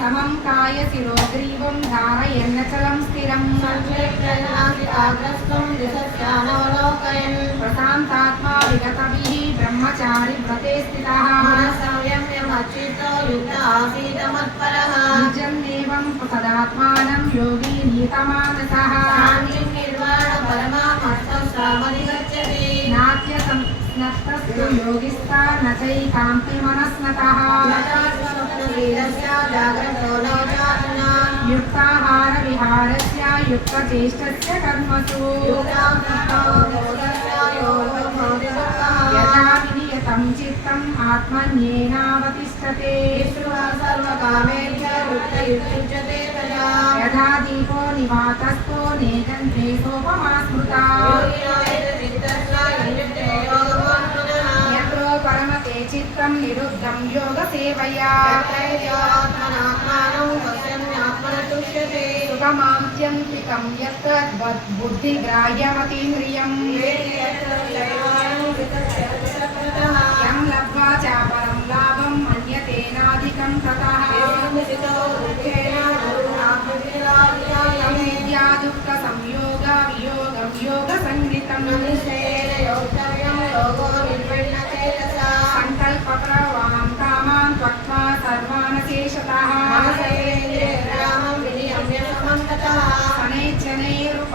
సమం కాయ శిరోగ్రీవం ధారయన్న చలం స్థిరం ప్రశాంతాత్మా విగతభి బ్రహ్మచారి వ్రతే స్థిత సదాత్మానం యోగి నీతమానసः. శాంతిం నిర్వాణ పరమామర్థసామధిగచ్చతి నాట్య సంస్నత్తస్తు యోగిస్తా న చైకాంతి మనస్నతः యథాస్వప్నశీలస్య జాగ్రత్తో నవచాతునా యుక్తాహార విహారస్య యుక్తచేష్టస్య కర్మసు. యథా వినియతం చిత్తం ఆత్మన్యేనావతిష్టతే. దీపో నివాతస్థో నేగంతే సోపమా స్మృతా యత్రో పరమతే చిత్తం నిరుద్ధం యోగ సేవయా సుఖమాంత్యంతికం యత్ర బుద్ధిగ్రాహ్యమతీంద్రియం యం లబ్ధ్వా చాపరం లాభం మన్యతేనాధికం తతః విద్యా దుఃఖ సంయోగ వియోగం యోగ సంగీతం సంకల్ప ప్రవాహం కామాన్ త్వక్త్వా సర్వానశేషతః శనైశ్చనైరు